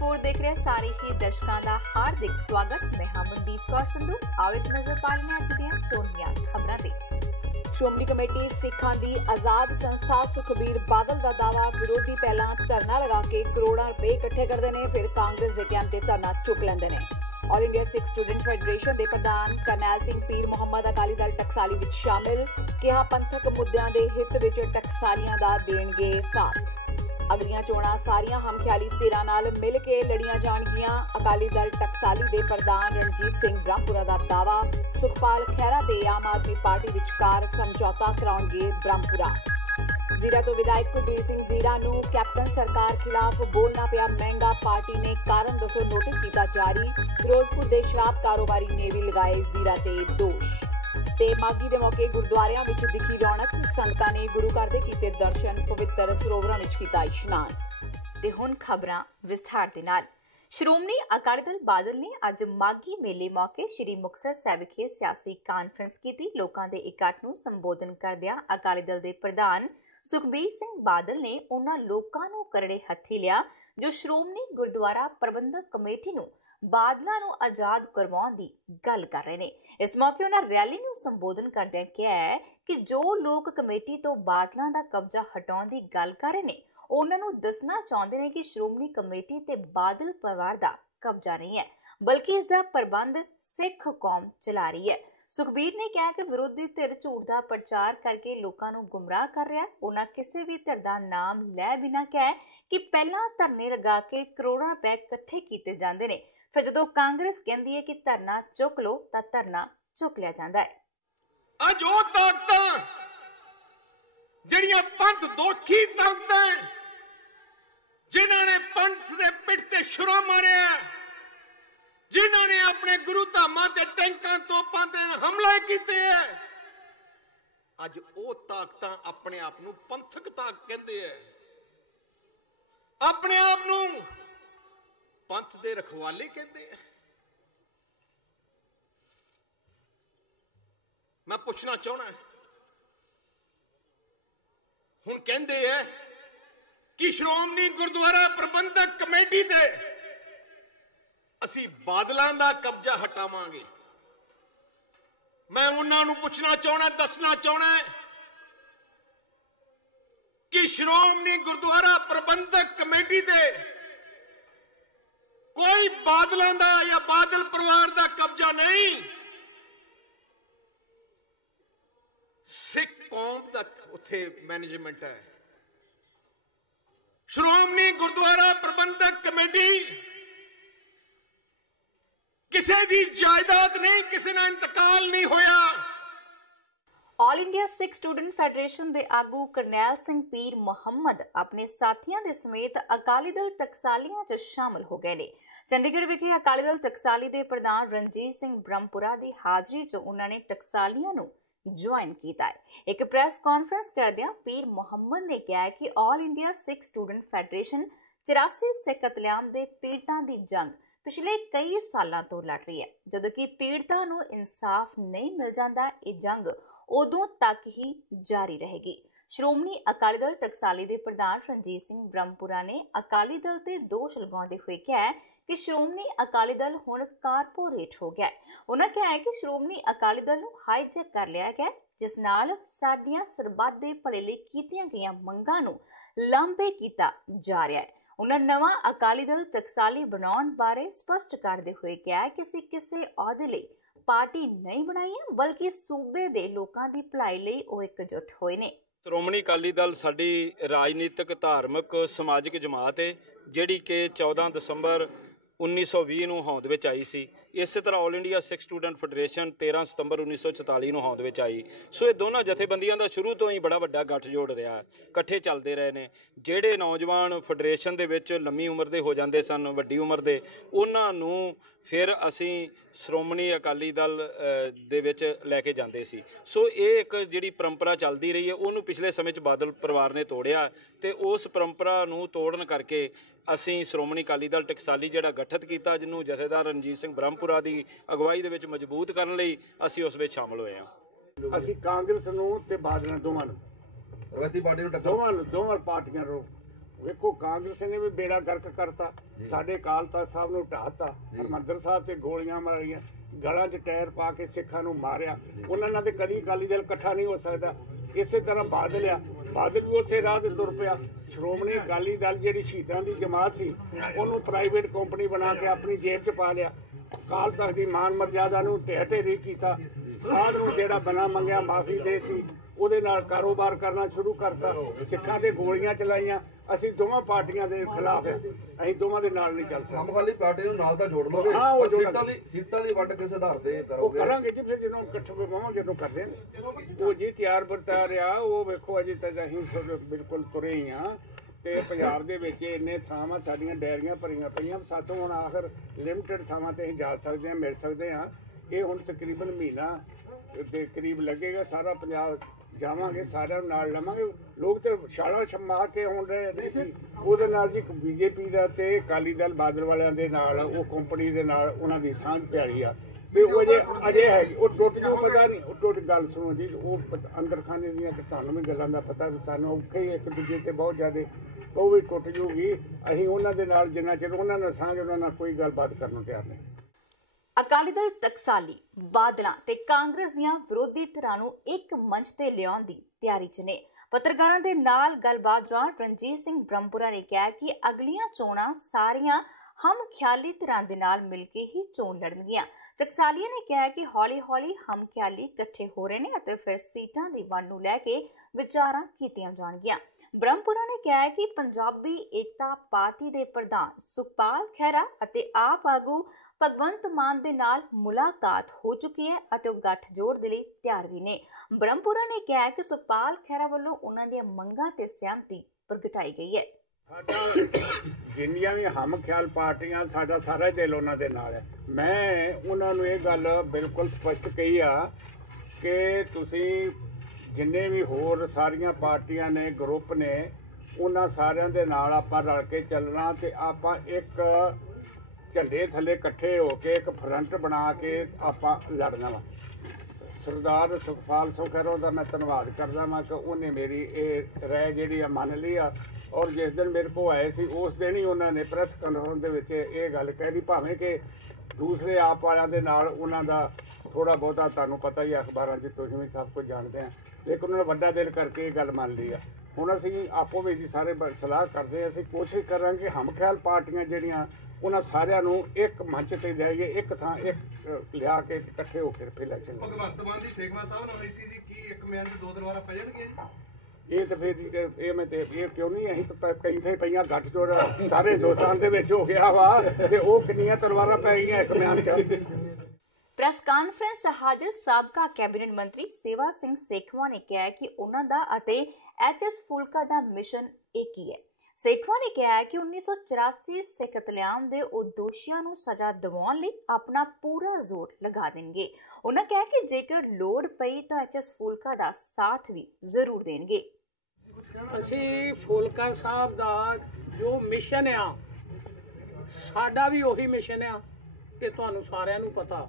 24 देख रहे सारे ही दर्शकों का हार्दिक स्वागत। मैं मनदीप कौर संधू। आओ एक नजर पा लें अज दी चोणवीं खबरां ते। श्रोमणी कमेटी सिखां दी आजाद संस्था सुखबीर बादल का दावा, विरोधी पहला धरना लगा के करोड़ां रुपए इकट्ठे करते हैं, फिर कांग्रेस के कहण ते धरना चुक लेंदे ने। All India Sikh student federation के प्रधान करनैल सिंह पीर मुहम्मद अकाली दल टकसाली विच शामिल, कहा पंथक मुद्दों के हित विच टकसालियां दा देणगे साथ। अगलियां चोणां सारियां हमख्याली धिरां नाल मिल के लड़ियां जाणगियां, अकाली दल टकसाली दे प्रधान रणजीत सिंह ब्रह्मपुरा दा दावा। सुखपाल खैरा ते आम आदमी पार्टी विचकार समझौता कराउणगे ब्रह्मपुरा। जीरा तो विधायक कुलबीर सिंह जीरा नूं कैप्टन सरकार खिलाफ बोलना पिया महंगा, पार्टी ने कारण दसो नोटिस किया जारी। फिरोजपुर दे शराब कारोबारी ने भी लगाए जीरा ते दोष। ते माघी दे मौके गुरुद्वारियां विच दिखी रौनक, संगतां ने गुरु घर दे कीते दर्शन, पवित्र सरोवरां विच कीता इशनान। ते हुण खबरां विस्तार दे नाल। श्रोमणी अकाली दल बादल ने अज माघी मेले मौके श्री मुक्तसर साहिब विखे सियासी कानफ्रेंस की। लोकां दे इकट्ठ नूं संबोधन करदिआं अकाली दल दे प्रधान सुखबीर सिंह बादल ने उन्हां लोकां नूं करड़े हत्थी लिया जो श्रोमणी गुरुद्वारा प्रबंधक कमेटी नूं बादलों नूं आजाद करवाउण दी गल कर रहे हैं। इस मौके उन्हां रैली नूं संबोधन करदे कहा है कि जो लोग कमेटी तो बादलों का कब्जा हटाउण दी गल कर रहे हैं, उन्हां नूं दसना चाहुंदे ने कि श्रोमणी कमेटी ते बादल परिवार का कब्जा नहीं है, बल्कि इसका प्रबंध सिख कौम चला रही है। सुखबीर ने कहा कि विरोधी धिर झूठ का प्रचार करके लोगों को गुमराह कर रहा है। उन्होंने किसी भी धिर का नाम लै बिना कहा कि पहला धरने लगा के करोड़ों रुपए इकट्ठे किए जाते हैं, फिर जो कांग्रेस कहती है कि धरना चुक लो तो धरना चुक लिया जाता है। अज वो ताकतां जिहड़ियां पंथ दोखी ताकतां जिन्हां ने पंथ दे पिठ ते छुरा मारिया, जिन्हां ने अपने गुरु धामां ते टैंकां तोपां ते हमले कीते है, अज वो ताकतां अपने आप नूं पंथक ताकत कहंदे है, अपने आप नूं पंथ दे रखवाले कहते हैं। मैं पूछना चाहना हुण कहंदे हैं कि श्रोमणी गुरुद्वारा प्रबंधक कमेटी ते असी बादलां दा कब्जा हटावांगे। मैं उन्हां नूं पुछना चाहना, दसना चाहना कि श्रोमणी गुरुद्वारा प्रबंधक कमेटी ते कोई बादलों का या बादल परिवार का कब्जा नहीं, सिख कौम का उत्थे मैनेजमेंट है। श्रोमणी गुरुद्वारा प्रबंधक कमेटी किसी की जायदाद नहीं, किसी का इंतकाल नहीं होया। All India Sikh student federation के आगू करनैल सिंह पीर मुहम्मद अपने साथियों के समेत अकाली दल टकसालियां च शामिल हो गए ने। चंडीगढ़ विखे अकाली दल टकसाली के प्रधान रणजीत सिंह ब्रह्मपुरा की हाजरी च उन्होंने टकसालियां नूं ज्वाइन किया है। एक प्रेस कॉन्फ्रेंस करदिआं पीर मुहम्मद ने कहा कि all India Sikh student federation 84 Sikh कतलेआम के पीड़ितां की जंग पिछले कई सालों तो लड़ रही है। जदों कि पीड़ितां नूं इंसाफ नहीं मिल जाता, यह जंग उदों तक ही जारी रहेगी। श्रोमणी अकाली दल टकसाली के प्रधान रणजीत सिंह ब्रह्मपुरा ने अकाली दल ते दोष लगाते हुए कहा कि श्रोमणी अकाली दल हुण कारपोरेट हो गया है। उन्होंने कहा कि श्रोमणी अकाली दल नूं हाईजैक कर लिया गया, जिस नाल साडियां सरबत दे भले लई कीतियां गईयां मंगां नूं लांभे कीता जा रहा है। उन्होंने नवां अकाली दल टकसाली बनाउण बारे स्पष्ट करते हुए कहा कि असीं किसी अहुदे लई पार्टी नहीं बनाई है, बल्कि सूबे दे लोकां दी भलाई लई ओह एकजुट होए ने। श्रोमणी अकाली दल साडी राजनीतिक धार्मिक समाजिक जमात है जिहड़ी कि 14 दसंबर 1920 ਨੂੰ ਹੋਂਦ ਵਿੱਚ ਆਈ ਸੀ। ਇਸੇ ਤਰ੍ਹਾਂ ਆਲ ਇੰਡੀਆ ਸਿੱਖ ਸਟੂਡੈਂਟ ਫੈਡਰੇਸ਼ਨ 13 ਸਤੰਬਰ 1944 ਨੂੰ ਹੋਂਦ ਵਿੱਚ ਆਈ। ਸੋ ਇਹ ਦੋਨਾਂ ਜਥੇਬੰਦੀਆਂ ਦਾ ਸ਼ੁਰੂ ਤੋਂ ਹੀ ਬੜਾ ਵੱਡਾ ਗੱਠਜੋੜ ਰਿਹਾ, ਇਕੱਠੇ ਚੱਲਦੇ ਰਹੇ ਨੇ। ਜਿਹੜੇ ਨੌਜਵਾਨ ਫੈਡਰੇਸ਼ਨ ਦੇ ਵਿੱਚ ਲੰਮੀ ਉਮਰ ਦੇ ਹੋ ਜਾਂਦੇ ਸਨ, ਵੱਡੀ ਉਮਰ ਦੇ, ਉਹਨਾਂ ਨੂੰ ਫਿਰ ਅਸੀਂ ਸ਼੍ਰੋਮਣੀ ਅਕਾਲੀ ਦਲ ਦੇ ਵਿੱਚ ਲੈ ਕੇ ਜਾਂਦੇ ਸੀ। ਸੋ ਇਹ ਇੱਕ ਜਿਹੜੀ ਪਰੰਪਰਾ ਚੱਲਦੀ ਰਹੀ ਹੈ, ਉਹਨੂੰ ਪਿਛਲੇ ਸਮੇਂ 'ਚ ਬਾਦਲ ਪਰਿਵਾਰ ਨੇ ਤੋੜਿਆ ਤੇ ਉਸ ਪਰੰਪਰਾ ਨੂੰ ਤੋੜਨ ਕਰਕੇ ਅਸੀਂ ਸ਼੍ਰੋਮਣੀ ਅਕਾਲੀ ਦਲ ਟਕਸਾਲੀ ਜਿਹੜਾ ਗਠਿਤ ਕੀਤਾ, ਜਿਹਨੂੰ ਜਥੇਦਾਰ ਰਣਜੀਤ ਸਿੰਘ ਬ੍ਰਹਮਪੁਰਾ ਦੀ ਅਗਵਾਈ ਦੇ ਵਿੱਚ ਮਜ਼ਬੂਤ ਕਰਨ ਲਈ ਅਸੀਂ ਉਸ ਵਿੱਚ ਸ਼ਾਮਲ ਹੋਏ ਹਾਂ। ਅਸੀਂ ਕਾਂਗਰਸ ਨੂੰ ਤੇ ਬਾਦਲਾਂ ਦੋਵਾਂ ਨੂੰ ਦੋਵਾਂ ਪਾਰਟੀਆਂ ਨੂੰ ਵੇਖੋ, ਕਾਂਗਰਸ ਨੇ ਵੀ ਬੇੜਾ ਗਰਕ ਕਰਤਾ, ਸਾਡੇ ਅਕਾਲ ਤਖ਼ਤ ਸਾਹਿਬ ਨੂੰ ਢਾਹਤਾ, ਹਰਿਮੰਦਰ ਸਾਹਿਬ ਤੇ ਗੋਲੀਆਂ ਮਾਰੀਆਂ, ਗਲਾਂ 'ਚ ਟਾਇਰ ਪਾ ਕੇ ਸਿੱਖਾਂ ਨੂੰ ਮਾਰਿਆ। ਉਹਨਾਂ ਨਾਲ ਤੇ ਕਦੀ ਅਕਾਲੀ ਦਲ ਇਕੱਠਾ ਨਹੀਂ ਹੋ ਸਕਦਾ। ਇਸੇ ਤਰ੍ਹਾਂ ਬਾਦਲ ਵੀ ਉਸੇ ਰਾਹ ਤੇ ਤੁਰ ਪਿਆ। ਸ਼੍ਰੋਮਣੀ ਅਕਾਲੀ ਦਲ ਜਿਹੜੀ ਸ਼ਹੀਦਾਂ ਦੀ ਜਮਾਤ ਸੀ, ਉਹਨੂੰ ਪ੍ਰਾਈਵੇਟ ਕੰਪਨੀ ਬਣਾ ਕੇ ਆਪਣੀ ਜੇਬ 'ਚ ਪਾ ਲਿਆ। ਅਕਾਲ ਤਖ਼ਤ ਦੀ ਮਾਨ ਮਰਜ਼ਾਦਾ ਨੂੰ ਢਹਿ ਕੀਤਾ। ਸਾਧ ਨੂੰ ਜਿਹੜਾ ਬਿਨਾਂ ਮੰਗਿਆ ਮਾਫੀ ਦੇਤੀ, ਉਹਦੇ ਨਾਲ ਕਾਰੋਬਾਰ ਕਰਨਾ ਸ਼ੁਰੂ ਕਰਤਾ। ਸਿੱਖਾਂ ਤੇ ਗੋਲੀਆਂ ਚਲਾਈਆਂ। ਅਸੀਂ ਦੋਵਾਂ ਪਾਰਟੀਆਂ ਦੇ ਖਿਲਾਫ ਹੈ, ਅਸੀਂ ਦੋਵਾਂ ਦੇ ਨਾਲ ਨਹੀਂ ਚੱਲ ਸਕਦੇ। ਸਮਕਾਲੀ ਪਾਰਟੀ ਨੂੰ ਨਾਲ ਤਾਂ ਜੋੜ ਲਓਗੇ, ਹਾਂ, ਉਹ ਸੀਟਾਂ ਦੀ ਵੰਡ ਕਿਸ ਆਧਾਰ ਤੇ ਉਹ ਕਰੋਗੇ? ਕਰਾਂਗੇ ਜੀ, ਫਿਰ ਜਦੋਂ ਇਕੱਠੇ ਹੋਵਾਂਗੇ ਜਦੋਂ ਕਰਦੇ ਨੇ। ਉਹ ਜੀ ਤਿਆਰ ਬਰਤਾ ਰਿਹਾ, ਉਹ ਵੇਖੋ ਅਜੇ ਤੱਕ ਅਸੀਂ ਬਿਲਕੁਲ ਤੁਰੇ ਹੀ ਹਾਂ। ਤੇ ਪੰਜਾਬ ਦੇ ਵਿੱਚ ਇੰਨੇ ਥਾਵਾਂ ਸਾਡੀਆਂ ਡਾਇਰੀਆਂ ਭਰੀਆਂ ਪਈਆਂ, ਸਾਥੋਂ ਹੁਣ ਆਖਰ ਲਿਮਟਿਡ ਥਾਵਾਂ ਤੇ ਅਸੀਂ ਜਾ ਸਕਦੇ ਹਾਂ, ਮਿਲ ਸਕਦੇ ਹਾਂ। ਇਹ ਹੁਣ ਤਕਰੀਬਨ ਮਹੀਨਾ ਦੇ ਕਰੀਬ ਲੱਗੇਗਾ। ਸਾਰਾ ਪੰਜਾਬ ਜਾਵਾਂਗੇ, ਸਾਰਿਆਂ ਨੂੰ ਨਾਲ ਲਵਾਂਗੇ। ਲੋਕ ਤੇ ਛਾਲਾ ਛਮਾ ਕੇ ਹੁਣ ਰਹੇ ਨਹੀਂ ਸੀ। ਉਹਦੇ ਨਾਲ ਜੀ ਬੀਜੇਪੀ ਦਾ ਤੇ ਅਕਾਲੀ ਦਲ ਬਾਦਲ ਵਾਲਿਆਂ ਦੇ ਨਾਲ, ਉਹ ਕੰਪਨੀ ਦੇ ਨਾਲ ਉਹਨਾਂ ਦੀ ਸਾਂਝ ਪਿਆਰੀ ਆ ਵੀ ਉਹ ਜੇ ਅਜੇ ਹੈਗੀ। ਉਹ ਟੁੱਟ ਜੂ ਪਤਾ ਨਹੀਂ, ਉਹ ਟੁੱਟ ਗੱਲ ਸੁਣੋ ਜੀ, ਉਹ ਅੰਦਰ ਖਾਨੇ ਦੀਆਂ ਤੁਹਾਨੂੰ ਵੀ ਗੱਲਾਂ ਦਾ ਪਤਾ ਵੀ ਸਾਨੂੰ ਔਖੇ ਹੀ ਇੱਕ ਦੂਜੇ ਤੇ ਬਹੁਤ ਜ਼ਿਆਦਾ, ਉਹ ਵੀ ਟੁੱਟ ਜੂਗੀ। ਅਸੀਂ ਉਹਨਾਂ ਦੇ ਨਾਲ ਜਿੰਨਾ ਚਿਰ ਉਹਨਾਂ ਨਾਲ ਸਾਂਝ, ਉਹਨਾਂ ਨਾਲ ਕੋਈ ਗੱਲਬਾਤ ਕਰਨ ਨੂੰ ਤਿਆਰ ਨਹੀਂ। ਅਕਾਲੀ ਦਲ ਟਕਸਾਲੀ, ਬਾਦਲਾਂ ਤੇ ਕਾਂਗਰਸ ਦੀਆਂ ਵਿਰੋਧੀ ਧਿਰਾਂ ਨੂੰ ਇੱਕ ਮੰਚ ਤੇ ਲਿਆਉਣ ਦੀ ਤਿਆਰੀ 'ਚ ਨੇ। ਪੱਤਰਕਾਰਾਂ ਦੇ ਨਾਲ ਗੱਲਬਾਤ ਦੌਰਾਨ ਰਣਜੀਤ ਸਿੰਘ ਬ੍ਰਹਮਪੁਰਾ ਨੇ ਕਿਹਾ ਕਿ ਅਗਲੀਆਂ ਚੋਣਾਂ ਸਾਰੀਆਂ ਹਮ ਖਿਆਲੀ ਧਿਰਾਂ ਦੇ ਨਾਲ ਮਿਲ ਕੇ ਹੀ ਚੋਣ ਲੜਨਗੀਆਂ। ਟਕਸਾਲੀਆ ਨੇ ਕਿਹਾ ਕਿ ਹੌਲੀ-ਹੌਲੀ ਹਮ ਖਿਆਲੀ ਇਕੱਠੇ ਹੋ ਰਹੇ ਨੇ ਅਤੇ ਫਿਰ ਸੀਟਾਂ ਦੀ ਵੰਡ ਨੂੰ ਲੈ ਕੇ ਵਿਚਾਰਾਂ ਕੀਤੀਆਂ ਜਾਣਗੀਆਂ। ਬ੍ਰਹਮਪੁਰਾ ਨੇ ਕਿਹਾ ਕਿ ਪੰਜਾਬੀ ਏਕਤਾ ਪਾਰਟੀ ਦੇ ਪ੍ਰਧਾਨ ਸੁਖਪਾਲ ਖਹਿਰਾ ਅਤੇ ਆਪ ਆਗੂ ਭਗਵੰਤ ਮਾਨ ਦੇ ਨਾਲ ਮੁਲਾਕਾਤ ਹੋ ਚੁੱਕੀ ਹੈ ਅਤੇ ਉਹ ਗੱਠਜੋੜ ਦੇ ਲਈ ਤਿਆਰ ਵੀ ਨੇ। ਬ੍ਰਹਮਪੁਰਾ ਨੇ ਕਿਹਾ ਕਿ ਸੁਖਪਾਲ ਖਹਿਰਾ ਵੱਲੋਂ ਉਹਨਾਂ ਦੀਆਂ ਮੰਗਾਂ ਤੇ ਸਹਿਮਤੀ ਪ੍ਰਗਟਾਈ ਗਈ ਹੈ। ਜਿੰਨੀਆਂ ਵੀ ਹਮ ਖਿਆਲ ਪਾਰਟੀਆਂ, ਸਾਡਾ ਸਾਰਾ ਦਿਲ ਉਹਨਾਂ ਦੇ ਨਾਲ ਹੈ। ਮੈਂ ਉਹਨਾਂ ਨੂੰ ਇਹ ਗੱਲ ਬਿਲਕੁਲ ਸਪਸ਼ਟ ਕਹੀ ਆ ਕਿ ਤੁਸੀਂ ਜਿੰਨੇ ਵੀ ਹੋਰ ਸਾਰੀਆਂ ਪਾਰਟੀਆਂ ਨੇ, ਗਰੁੱਪ ਨੇ, ਉਹਨਾਂ ਸਾਰਿਆਂ ਦੇ ਨਾਲ ਆਪਾਂ ਰਲ ਕੇ ਚੱਲਣਾ ਤੇ ਆਪਾਂ ਇੱਕ ਝੰਡੇ ਥੱਲੇ ਇਕੱਠੇ ਹੋ ਕੇ ਇੱਕ ਫਰੰਟ ਬਣਾ ਕੇ ਆਪਾਂ ਲੜਨਾ ਵਾ। ਸਰਦਾਰ ਸੁਖਪਾਲ ਸਿੰਘ ਖਹਿਰਾ ਦਾ ਮੈਂ ਧੰਨਵਾਦ ਕਰਦਾ ਹਾਂ ਕਿ ਉਹਨੇ ਮੇਰੀ ਇਹ ਰਾਏ ਜਿਹੜੀ ਆ ਮੰਨ ਲਈ ਆ। ਔਰ ਜਿਸ ਦਿਨ ਮੇਰੇ ਕੋਲ ਆਏ ਸੀ ਉਸ ਦਿਨ ਹੀ ਉਹਨਾਂ ਨੇ ਪ੍ਰੈਸ ਕਾਨਫਰੰਸ ਦੇ ਵਿੱਚ ਇਹ ਗੱਲ ਕਹਿ ਦਿੱਤੀ, ਭਾਵੇਂ ਕਿ ਦੂਸਰੇ ਆਪ ਵਾਲਿਆਂ ਦੇ ਨਾਲ ਉਹਨਾਂ ਦਾ ਥੋੜਾ ਬਹੁਤਾ ਤੁਹਾਨੂੰ ਪਤਾ ਹੀ ਅਖਬਾਰਾਂ 'ਚ, ਤੁਸੀਂ ਵੀ ਸਭ ਕੁਝ ਜਾਣਦੇ ਆ, ਲੇਕਿਨ ਉਹਨਾਂ ਨੇ ਵੱਡਾ ਦਿਲ ਕਰਕੇ ਇਹ ਗੱਲ ਮੰਨ ਲਈ ਆ। ਹੁਣ ਅਸੀਂ ਆਪੋ ਵਿੱਚ ਸਾਰੇ ਸਲਾਹ ਕਰਦੇ ਹਾਂ, ਅਸੀਂ ਕੋਸ਼ਿਸ਼ ਕਰਾਂਗੇ ਹਮ ਖਿਆਲ ਪਾਰਟੀਆਂ ਜਿਹੜੀਆਂ ਉਹਨਾਂ ਸਾਰਿਆਂ ਨੂੰ ਇੱਕ ਮੰਚ ਤੇ ਲਿਆਈਏ, ਇੱਕ ਥਾਂ ਇੱਕ ਲਿਆ ਕੇ ਇਕੱਠੇ ਹੋ ਕੇ ਫਿਰ ਇਲੈਕਸ਼ਨ। ਭਗਵੰਤ ਮਾਨ ਦੀ ਸੇਖਵਾ ਸਾਹਿਬ ਨਾਲ ਹੋਈ ਸੀ ਜੀ, ਕੀ ਇੱਕ ਮਿਆਨ ਦੇ 2 ਦਰਬਾਰਾ ਪੈ ਜਾਣਗੇ ਜੀ? ਇਹ ਤਾਂ ਫਿਰ ਇਹ ਮੈਂ ਤੇ ਇਹ ਕਿਉਂ ਨਹੀਂ, ਅਸੀਂ ਤਾਂ ਕਈ ਥੇ ਪਈਆਂ ਗੱਠਜੋੜ ਸਾਰੇ ਹਿੰਦੁਸਤਾਨ ਦੇ ਵਿੱਚ ਹੋ ਗਿਆ ਵਾ, ਤੇ ਉਹ ਕਿੰਨੀਆਂ ਤਲਵਾਰਾਂ ਪੈ ਗਈਆਂ ਇੱਕ ਮਿਆਨ 'ਚ। ਪ੍ਰੈਸ ਕਾਨਫਰੰਸ ਹਾਜ਼ਰ ਸਾਬਕਾ ਕੈਬਨਿਟ ਮੰਤਰੀ ਸੇਵਾ ਸਿੰਘ ਸੇਖਵਾ ਨੇ ਕਿਹਾ ਕਿ ਉਹਨਾਂ ਦਾ ਅਤੇ ਐਚਐਸ ਫੂਲਕਾ ਦਾ ਮਿਸ਼ਨ ਇੱਕ ਹੀ ਹੈ। ਸੇਖਵਾ ਨੇ ਕਿਹਾ ਕਿ 1984 ਸਿੱਖ ਕਤਲੇਆਮ ਦੇ ਦੋਸ਼ੀਆਂ ਨੂੰ ਸਜ਼ਾ ਦਿਵਾਉਣ ਲਈ ਆਪਣਾ ਪੂਰਾ ਜ਼ੋਰ ਲਗਾ ਦੇਣਗੇ। ਉਹਨਾਂ ਕਿਹਾ ਕਿ ਜੇਕਰ ਲੋੜ ਪਈ ਤਾਂ ਐਚਐਸ ਫੂਲਕਾ ਦਾ ਸਾਥ ਵੀ ਜ਼ਰੂਰ ਦੇਣਗੇ। ਅਸੀਂ ਫੂਲਕਾ ਸਾਹਿਬ ਦਾ ਜੋ ਮਿਸ਼ਨ ਆ, ਸਾਡਾ ਵੀ ਉਹੀ ਮਿਸ਼ਨ ਆ ਕਿ ਤੁਹਾਨੂੰ ਸਾਰਿਆਂ ਨੂੰ ਪਤਾ,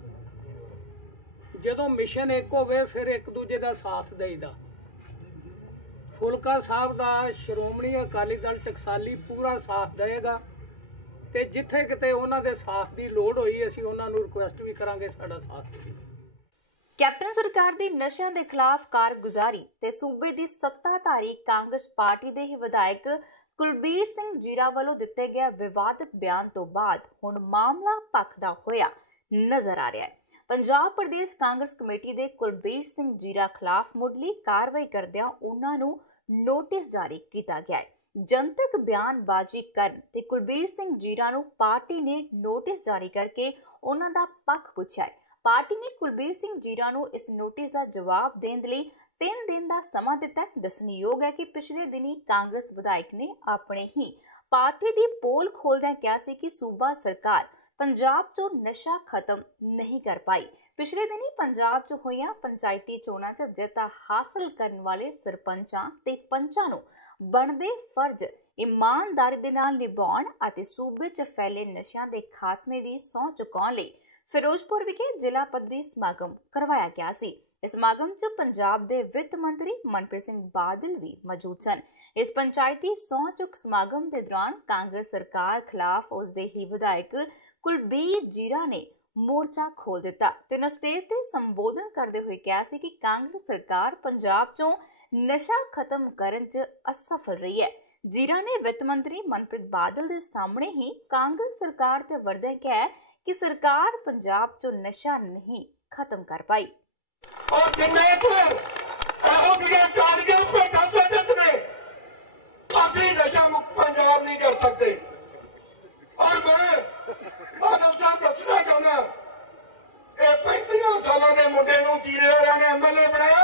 ਜਦੋਂ ਮਿਸ਼ਨ ਇੱਕ ਹੋਵੇ ਫਿਰ ਇੱਕ ਦੂਜੇ ਦਾ ਸਾਥ ਦੇਈਦਾ। ਫੂਲਕਾ ਸਾਹਿਬ ਦਾ ਸ਼੍ਰੋਮਣੀ ਅਕਾਲੀ ਦਲ ਟਕਸਾਲੀ ਪੂਰਾ ਸਾਥ ਦੇਗਾ ਤੇ ਜਿੱਥੇ ਕਿਤੇ ਉਹਨਾਂ ਦੇ ਸਾਥ ਦੀ ਲੋੜ ਹੋਈ ਅਸੀਂ ਉਹਨਾਂ ਨੂੰ ਰਿਕੁਐਸਟ ਵੀ ਕਰਾਂਗੇ ਸਾਡਾ ਸਾਥ ਦਿਓ। ਕੈਪਟਨ ਸਰਕਾਰ ਦੀ ਨਸ਼ਿਆਂ ਦੇ ਖਿਲਾਫ ਕਾਰਗੁਜ਼ਾਰੀ ਤੇ ਸੂਬੇ ਦੀ ਸੱਤਾਧਾਰੀ ਕਾਂਗਰਸ ਪਾਰਟੀ ਦੇ ਹੀ ਵਿਧਾਇਕ ਕੁਲਬੀਰ ਸਿੰਘ ਜੀਰਾ ਵੱਲੋਂ ਦਿੱਤੇ ਗਏ ਵਿਵਾਦਿਤ ਬਿਆਨ ਤੋਂ ਬਾਅਦ ਹੁਣ ਮਾਮਲਾ ਭਖਦਾ ਹੋਇਆ ਨਜ਼ਰ ਆ ਰਿਹਾ ਹੈ। ਪੰਜਾਬ ਪ੍ਰਦੇਸ਼ ਕਾਂਗਰਸ ਕਮੇਟੀ ਦੇ ਕੁਲਬੀਰ ਸਿੰਘ ਜੀਰਾ ਖਿਲਾਫ ਮੁੱਢਲੀ ਕਾਰਵਾਈ ਕਰਦਿਆਂ ਉਹਨਾਂ ਨੂੰ ਨੋਟਿਸ ਜਾਰੀ ਕੀਤਾ ਗਿਆ ਹੈ। ਜਨਤਕ ਬਿਆਨਬਾਜ਼ੀ ਕਰਨ ਤੇ ਕੁਲਬੀਰ ਸਿੰਘ ਜੀਰਾ ਨੂੰ ਪਾਰਟੀ ਨੇ ਨੋਟਿਸ ਜਾਰੀ ਕਰਕੇ ਉਹਨਾਂ ਦਾ ਪੱਖ ਪੁੱਛਿਆ ਹੈ। ਪਾਰਟੀ ਨੇ ਕੁਲਬੀਰ ਸਿੰਘ ਜੀਰਾ ਨੂੰ ਇਸ ਨੋਟਿਸ ਦਾ ਜਵਾਬ ਦੇਣ ਲਈ 3 ਦਿਨ ਦਾ ਸਮਾਂ ਦਿੱਤਾ। ਦੱਸਣਯੋਗ ਹੈ ਕਿ ਪਿਛਲੇ ਦਿਨੀ ਕਾਂਗਰਸ ਵਿਧਾਇਕ ਨੇ ਆਪਣੇ ਹੀ ਪਾਰਟੀ ਦੀ ਪੋਲ ਖੋਲਦਿਆਂ ਕਿਹਾ ਸੀ ਕਿ ਸੂਬਾ ਸਰਕਾਰ ਪੰਜਾਬ 'ਚੋਂ ਨਸ਼ਾ ਖਤਮ ਨਹੀਂ ਕਰ ਪਾਈ। ਪਿਛਲੇ ਦਿਨੀ ਪੰਜਾਬ 'ਚ ਹੋਈਆਂ ਪੰਚਾਇਤੀ ਚੋਣਾਂ 'ਚ ਜਿੱਤ ਹਾਸਲ ਕਰਨ ਵਾਲੇ ਸਰਪੰਚਾਂ ਤੇ ਪੰਚਾਂ ਨੂੰ ਬਣਦੇ ਫਰਜ਼ ਇਮਾਨਦਾਰੀ ਦੇ ਨਾਲ ਨਿਭਾਉਣ ਅਤੇ ਸੂਬੇ 'ਚ ਫੈਲੇ ਨਸ਼ਿਆਂ ਦੇ ਖਾਤਮੇ ਦੀ ਸਹੁੰ ਚੁਕਾਉਣ ਲਈ ਫਿਰੋਜ਼ਪੁਰ ਵਿਖੇ ਜ਼ਿਲ੍ਹਾ ਪੱਧਰੀ ਸਮਾਗਮ ਕਰਵਾਇਆ ਗਿਆ ਸੀ। इस समागम च पंजाब दे वित्त मंत्री मनप्रीत सिंह बादल भी मौजूद सन। इस पंचायती सौं चुक समागम के दौरान कांग्रेस सरकार खिलाफ उसदे ही विधायक कुलबीर जीरा ने मोर्चा खोल दिता ते उन्हें स्टेज ते संबोधन करते हुए कहा सी कि कांग्रेस सरकार पंजाब चों नशा खत्म करन च असफल रही है। जीरा ने वित्त मंत्री मनप्रीत बादल के सामने ही कांग्रेस सरकार ते वर्दे कहा कि सरकार पंजाब चो नशा नहीं खत्म कर पाई। और नशा मुक्त पंजाब नहीं कर सकते। और मैं बादल साहब दसना चाहना, 35 सालों के मुंडे जीरे वाले ने MLA बनाया।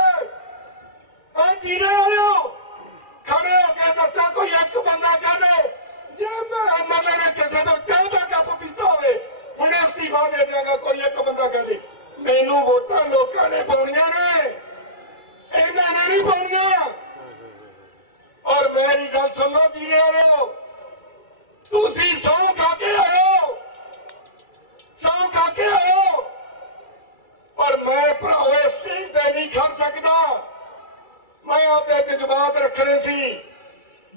जीरे वाले खड़े होकर दसा कोई एक बंदा कह दे जे मैं MLA ने किसी को चाह का कप पीता हो हुणे इस्तीफा दे देगा, कोई एक बंदा कह दे मैनू वोटां लोगों ने पाउणियां ने, इन्हां ने नहीं पाउणियां। और मेरी गल सुनो जीरे वाले, तुसी सौं खा के आयो, सौं खा के आयो, पर मैं भराओ इस चीज ते नहीं खड़ सकता। मैं आपके जज्बात रखने सी,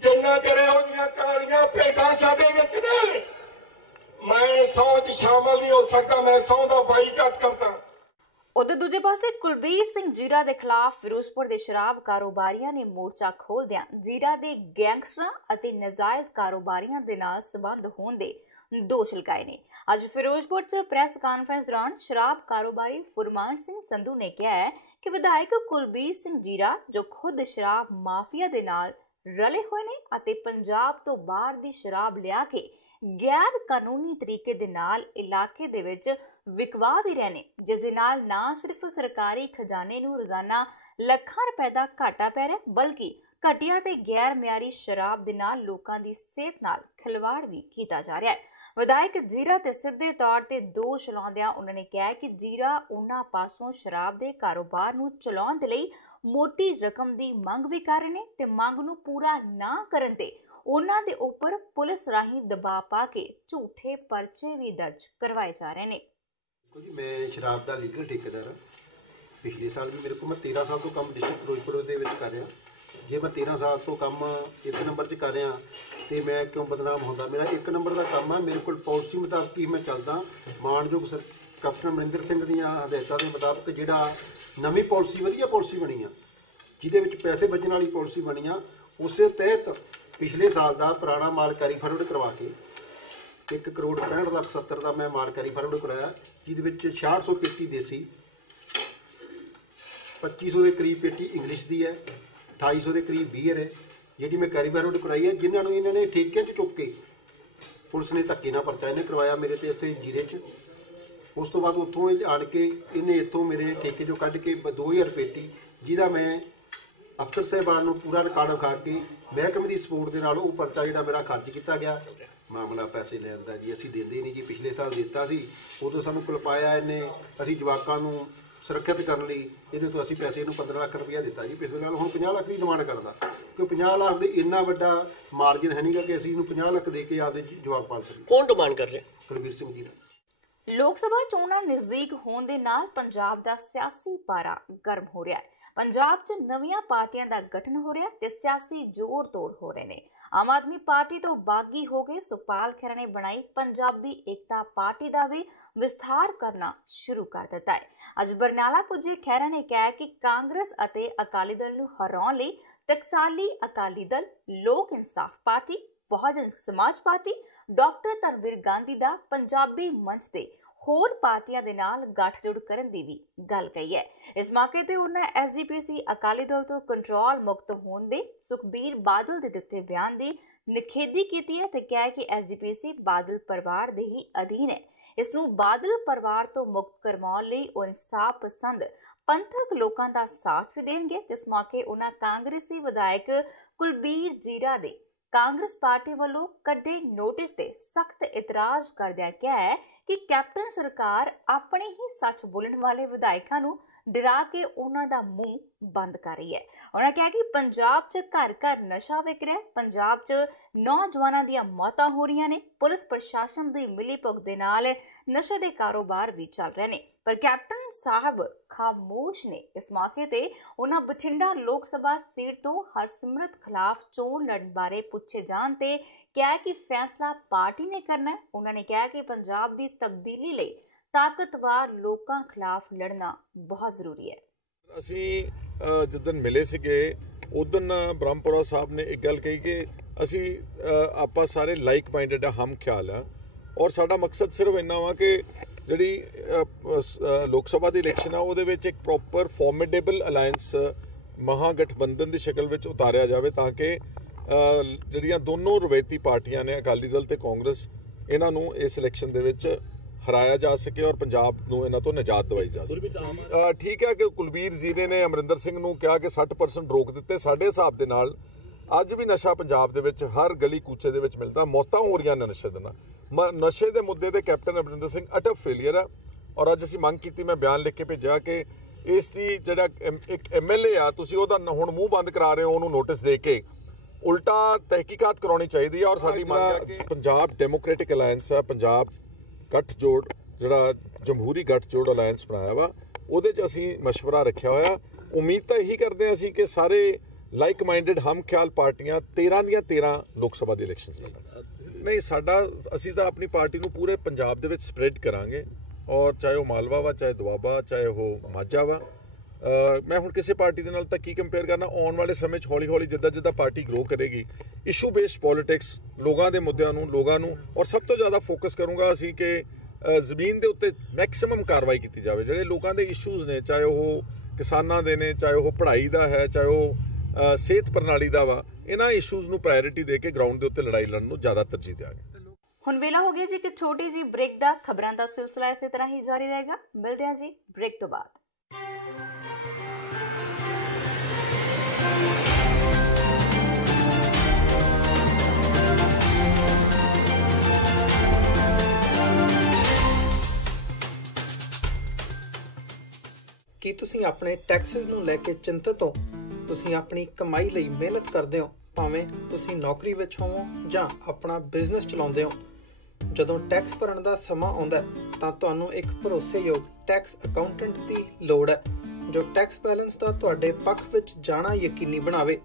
जिन्ना चिर इहो जिहियां कालियां भेटां साडे विच ने, मैं सौं च शामिल नहीं हो सकता। मैं सौं दा बाईकाट करदा। उधर दूजे पासे कुलबीर सिंह जीरा के खिलाफ फिरोजपुर के शराब कारोबारियों ने मोर्चा खोलदियां जीरा के गैंगस्टरां अते नाजायज कारोबारियों के नाल संबंध होने दे दोष लगाए ने। अज फिरोजपुर च प्रेस कॉन्फ्रेंस दौरान शराब कारोबारी फुरमान सिंह संधू ने कहा है कि विधायक कुलबीर सिंह जीरा जो खुद शराब माफिया के नाल रले हुए ने अते पंजाब तो बाहर दी शराब लिया के गैर कानूनी तरीके दे नाल इलाके दे विच विकवा भी रहने, जिस दे नाल ना सिर्फ सरकारी खजाने नूं रोजाना लाखां रुपए दा घाटा पै रहा, बल्कि घटिया ते गैर म्यारी शराब दे नाल लोकां दी सेहत नाल खिलवाड़ भी कीता जा रहा है। विधायक जीरा ते सिद्धे तौर ते दोष लाउंदियां उन्होंने कहा कि जीरा उन्हां पासों शराब दे कारोबार नूं चलाउण दे लई मोटी रकम दी मंग भी कर रहे ने ते मंग नूं पूरा ना करन ते उन्हां दे उपर पुलिस राही दबाव पा के झूठे परचे भी दर्ज करवाए जा रहे हैं। जी मैं शराब का लीगल ठेकेदार हाँ। पिछले साल भी मेरे को मैं 13 साल तो काम डिस्ट्रिक्ट फिरोजपुर के कर रहा। जे मैं 13 साल तो काम 1 नंबर च कर रहा तो मैं क्यों बदनाम होंदा? मेरा 1 नंबर का काम है, मेरे को पॉलिसी मुताबिक ही मैं चलदा। मानयोग कैप्टन अमरिंदर सिंह दीआं हदायतां दे मुताबिक जिहड़ा नवीं पॉलिसी वधिया पॉलिसी बनी आ, जिहदे विच पैसे बचण वाली पॉलिसी बनी आ, उस तहत पिछले साल का पुराना माल कैरी फॉरवर्ड करवा के 1,65,70,00,000 का मैं माल कैरी फॉरवर्ड कराया, जिहदे विच 6600 पेटी देसी, 2500 के करीब पेटी इंग्लिश की है, 2800 के करीब बीयर है, जी मैं कैरी फॉरवर्ड कराई है, जिन्होंने इन्होंने ठेके चुक के पुलिस ने धक्के नाल परचा इन्हें करवाया मेरे तो इतने जीरे च। उस तो बाद उत्थों आण के इन्हें इतों मेरे ठेके चो कढ़ के 2000 पेटी, जिहदा मैं अफसर साहबान को पूरा रिकॉर्ड विखा के महकमे की सपोर्ट के नाल वो परचा जिहड़ा मेरा खर्च किया गया। मामला पैसे लैन का जी, असीं देंदे नहीं जी, पिछले साल दिता सी, उदों सानूं कुलपाया इन्हें, असीं जवाकां नूं सुरक्षित करने लई इहदे तो असीं पैसे नूं 15 लाख रुपया दिता जी। पिछले साल हुण 50 लाख की डिमांड करदा, कि 50 लाख दे इन्ना वड्डा मार्जिन है नहीं कि असीं इहनूं 50 लाख दे के आपदे जवाक पाल सकीए। कौन डिमांड कर रहे? कुलबीर सिंह जी। लोक सभा चोणां नज़दीक होण दे नाल पंजाब दा सियासी पारा गर्म हो रहा है। पंजाब च नवीआं पार्टियां दा गठन हो रहा ते सियासी जोड़ तोड़ हो रहे ने। आम आदमी पार्टी तो बागी हो गए सुखपाल खैरा ने बनाई पंजाबी एकता पार्टी का भी विस्तार करना शुरू कर दिता है। अज बरनाला पुजे खैरा ने कहा कि कांग्रेस अते अकाली दल नूं हराउण लई टकसाली अकाली दल, लोक इंसाफ party, Bahujan Samaj party, doctor Dharmveer Gandhi दा पंजाबी मंच दे होर पार्टियां दे नाल गठजोड़ करन दी भी गल कही है। इस मौके ते उन्हें SGPC अकाली दल तो कंट्रोल मुक्त होने दे सुखबीर बादल दे दिते बयान दी निखेधी कीती है ते कहा कि SGPC बादल परिवार दे ही अधीन है। इसनूं बादल परिवार तो मुक्त करवाउण लई ओ इंसाफ पसंद पंथक लोकां दा साथ भी देणगे। इस मौके उन्हें कांग्रेसी विधायक कुलबीर जीरा दे कांग्रेस पार्टी वालों कड्डे नोटिस ते सख्त इतराज करदिआं कहा है कि कैप्टन सरकार अपने ही सच बोलने वाले विधायकों नूं डरा के उन्हां दा मुंह बंद कर रही है। उन्होंने कहा कि पंजाब च घर घर नशा विक रहा है, पंजाब च नौजवानों दीआं मौतां हो रही ने, पुलिस प्रशासन की मिली भुग दे नाल नशे दे कारोबार भी चल रहे ने, पर कैप्टन साहब ਖਾਮੋਸ਼ ਨੇ। ਇਸ ਮੌਕੇ ਤੇ ਉਹਨਾਂ ਬਠਿੰਡਾ ਲੋਕ ਸਭਾ ਸੀਟ ਤੋਂ ਹਰਸਿਮਰਤ ਖਿਲਾਫ ਚੋਣ ਲੜਨ ਬਾਰੇ ਪੁੱਛੇ ਜਾਣ ਤੇ ਕਿਹਾ ਕਿ ਫੈਸਲਾ ਪਾਰਟੀ ਨੇ ਕਰਨਾ ਹੈ। ਉਹਨਾਂ ਨੇ ਕਿਹਾ ਕਿ ਪੰਜਾਬ ਦੀ ਤਬਦੀਲੀ ਲਈ ਤਾਕਤਵਰ ਲੋਕਾਂ ਖਿਲਾਫ ਲੜਨਾ ਬਹੁਤ ਜ਼ਰੂਰੀ ਹੈ। ਅਸੀਂ ਜਿੱਦਣ ਮਿਲੇ ਸੀਗੇ ਉਦਣ ਬ੍ਰਹਮਪੁਰਾ ਸਾਹਿਬ ਨੇ ਇੱਕ ਗੱਲ ਕਹੀ ਕਿ ਅਸੀਂ ਆਪਾਂ ਸਾਰੇ ਲਾਈਕ ਮਾਈਂਡਡ ਆ, ਹਮ ਖਿਆਲ ਆ, ਔਰ ਸਾਡਾ ਮਕਸਦ ਸਿਰਫ ਇੰਨਾ ਵਾ ਕਿ ਜਿਹੜੀ ਲੋਕ ਸਭਾ ਦੀ ਇਲੈਕਸ਼ਨ ਆ ਉਹਦੇ ਵਿੱਚ ਇੱਕ ਪ੍ਰੋਪਰ ਫਾਰਮੀਡੇਬਲ ਅਲਾਇੰਸ ਮਹਾਗਠਬੰਧਨ ਦੀ ਸ਼ਕਲ ਵਿੱਚ ਉਤਾਰਿਆ ਜਾਵੇ ਤਾਂ ਕਿ ਜਿਹੜੀਆਂ ਦੋਨੋਂ ਰਵਾਇਤੀ ਪਾਰਟੀਆਂ ਨੇ ਅਕਾਲੀ ਦਲ ਤੇ ਕਾਂਗਰਸ, ਇਹਨਾਂ ਨੂੰ ਇਸ ਇਲੈਕਸ਼ਨ ਦੇ ਵਿੱਚ ਹਰਾਇਆ ਜਾ ਸਕੇ ਔਰ ਪੰਜਾਬ ਨੂੰ ਇਹਨਾਂ ਤੋਂ ਨਿਜਾਤ ਦਿਵਾਈ ਜਾ ਸਕੇ। ਠੀਕ ਹੈ ਕਿ ਕੁਲਬੀਰ ਜ਼ੀਰੇ ਨੇ ਅਮਰਿੰਦਰ ਸਿੰਘ ਨੂੰ ਕਿਹਾ ਕਿ 60% ਰੋਕ ਦਿੱਤੇ। ਸਾਡੇ ਹਿਸਾਬ ਦੇ ਨਾਲ ਅੱਜ ਵੀ ਨਸ਼ਾ ਪੰਜਾਬ ਦੇ ਵਿੱਚ ਹਰ ਗਲੀ ਕੂਚੇ ਦੇ ਵਿੱਚ ਮਿਲਦਾ, ਮੌਤਾਂ ਹੋ ਰਹੀਆਂ ਨੇ ਨਸ਼ੇ ਦੇ ਨਾਲ। ਨਸ਼ੇ ਦੇ ਮੁੱਦੇ ਤੇ ਕੈਪਟਨ ਅਮਰਿੰਦਰ ਸਿੰਘ ਅਟਰ ਫੇਲੀਅਰ ਹੈ ਔਰ ਅੱਜ ਅਸੀਂ ਮੰਗ ਕੀਤੀ, ਮੈਂ ਬਿਆਨ ਲਿਖ ਕੇ ਭੇਜਿਆ ਕਿ ਇਸ ਦੀ ਜਿਹੜਾ ਇੱਕ MLA ਆ ਤੁਸੀਂ ਉਹਦਾ ਹੁਣ ਮੂੰਹ ਬੰਦ ਕਰਾ ਰਹੇ ਹੋ, ਉਹਨੂੰ ਨੋਟਿਸ ਦੇ ਕੇ ਉਲਟਾ ਤਹਿਕੀਕਾਤ ਕਰਾਉਣੀ ਚਾਹੀਦੀ ਹੈ। ਔਰ ਸਾਡੀ ਮੰਗ ਹੈ ਕਿ ਪੰਜਾਬ ਡੈਮੋਕ੍ਰੈਟਿਕ ਅਲਾਇੰਸ ਹੈ, ਪੰਜਾਬ ਗੱਠਜੋੜ ਜਿਹੜਾ ਜਮਹੂਰੀ ਗੱਠਜੋੜ ਅਲਾਇੰਸ ਬਣਾਇਆ ਵਾ, ਉਹਦੇ 'ਚ ਅਸੀਂ ਮਸ਼ਵਰਾ ਰੱਖਿਆ ਹੋਇਆ। ਉਮੀਦ ਤਾਂ ਇਹੀ ਕਰਦੇ ਹਾਂ ਅਸੀਂ ਕਿ ਸਾਰੇ ਲਾਈਕ ਮਾਈਂਡਡ ਹਮ ਖਿਆਲ ਪਾਰਟੀਆਂ 13 ਦੀਆਂ 13 ਲੋਕ ਸਭਾ ਦੀ ਇਲੈਕਸ਼ਨਸ ਲੜਨ। ਨਹੀਂ, ਅਸੀਂ ਤਾਂ ਆਪਣੀ ਪਾਰਟੀ ਨੂੰ ਪੂਰੇ ਪੰਜਾਬ ਦੇ ਵਿੱਚ ਸਪਰੈਡ ਕਰਾਂਗੇ ਔਰ ਚਾਹੇ ਉਹ ਮਾਲਵਾ ਵਾ, ਚਾਹੇ ਦੁਆਬਾ, ਚਾਹੇ ਉਹ ਮਾਝਾ ਵਾ। ਮੈਂ ਹੁਣ ਕਿਸੇ ਪਾਰਟੀ ਦੇ ਨਾਲ ਤਾਂ ਕੀ ਕੰਪੇਅਰ ਕਰਨਾ। ਆਉਣ ਵਾਲੇ ਸਮੇਂ 'ਚ ਹੌਲੀ ਹੌਲੀ ਜਿੱਦਾਂ ਪਾਰਟੀ ਗਰੋ ਕਰੇਗੀ, ਇਸ਼ੂ ਬੇਸਡ ਪੋਲੀਟਿਕਸ, ਲੋਕਾਂ ਦੇ ਮੁੱਦਿਆਂ ਨੂੰ, ਲੋਕਾਂ ਨੂੰ, ਔਰ ਸਭ ਤੋਂ ਜ਼ਿਆਦਾ ਫੋਕਸ ਕਰੂੰਗਾ ਅਸੀਂ ਕਿ ਜ਼ਮੀਨ ਦੇ ਉੱਤੇ ਮੈਕਸਿਮਮ ਕਾਰਵਾਈ ਕੀਤੀ ਜਾਵੇ। ਜਿਹੜੇ ਲੋਕਾਂ ਦੇ ਇਸ਼ੂਜ਼ ਨੇ, ਚਾਹੇ ਉਹ ਕਿਸਾਨਾਂ ਦੇ ਨੇ, ਚਾਹੇ ਉਹ ਪੜ੍ਹਾਈ ਦਾ ਹੈ, ਚਾਹੇ ਉਹ ਸਿਹਤ ਪ੍ਰਣਾਲੀ ਦਾ ਵਾ, ਇਹਨਾਂ ਇਸ਼ੂਜ਼ ਨੂੰ ਪ੍ਰਾਇੋਰਿਟੀ ਦੇ ਕੇ ਗਰਾਊਂਡ ਦੇ ਉੱਤੇ ਲੜਾਈ ਲੜਨ ਨੂੰ ਜ਼ਿਆਦਾ ਤਰਜੀਹ ਦਿਆਂਗੇ। ਹੁਣ ਵੇਲਾ ਹੋ ਗਿਆ ਜੀ ਕਿ ਛੋਟੀ ਜੀ ਬ੍ਰੇਕ ਦਾ। ਖਬਰਾਂ ਦਾ ਸਿਲਸਿਲਾ ਇਸੇ ਤਰ੍ਹਾਂ ਹੀ ਜਾਰੀ ਰਹੇਗਾ। ਮਿਲਦੇ ਹਾਂ ਜੀ ਬ੍ਰੇਕ ਤੋਂ ਬਾਅਦ। ਕੀ ਤੁਸੀਂ ਆਪਣੇ ਟੈਕਸਿਸ ਨੂੰ ਲੈ ਕੇ ਚਿੰਤਤ ਹੋ? ਤੁਸੀਂ ਆਪਣੀ ਕਮਾਈ ਲਈ ਮਿਹਨਤ ਕਰਦੇ ਹੋ, ਭਾਵੇਂ ਤੁਸੀਂ ਨੌਕਰੀ ਵਿੱਚ ਹੋਵੋ ਜਾਂ ਆਪਣਾ ਬਿਜ਼ਨਸ ਚਲਾਉਂਦੇ ਹੋ। ਜਦੋਂ ਟੈਕਸ ਭਰਨ ਦਾ ਸਮਾਂ ਆਉਂਦਾ ਤਾਂ ਤੁਹਾਨੂੰ ਇੱਕ ਭਰੋਸੇਯੋਗ ਟੈਕਸ ਅਕਾਊਂਟੈਂਟ ਦੀ ਲੋੜ ਹੈ ਜੋ ਟੈਕਸ ਬੈਲੈਂਸ ਦਾ ਤੁਹਾਡੇ ਪੱਖ ਵਿੱਚ ਜਾਣਾ ਯਕੀਨੀ ਬਣਾਵੇ।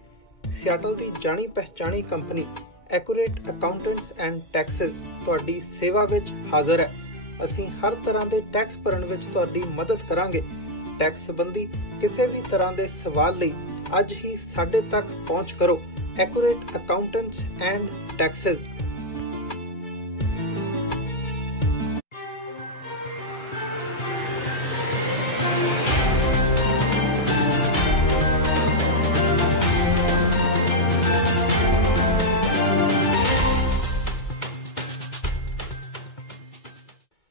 ਸਿਆਟਲ ਦੀ ਜਾਣੀ ਪਹਿਚਾਣੀ company accurate accountants and taxes ਤੁਹਾਡੀ ਸੇਵਾ ਵਿੱਚ ਹਾਜ਼ਰ ਹੈ। ਅਸੀਂ ਹਰ ਤਰ੍ਹਾਂ ਦੇ ਟੈਕਸ ਭਰਨ ਵਿੱਚ ਤੁਹਾਡੀ ਮਦਦ ਕਰਾਂਗੇ। ਟੈਕਸ ਸੰਬੰਧੀ ਕਿਸੇ ਵੀ ਤਰ੍ਹਾਂ ਦੇ ਸਵਾਲ ਲਈ ਅੱਜ ਹੀ ਸਾਡੇ ਤੱਕ ਪਹੁੰਚ ਕਰੋ। Accurate accountants and taxes.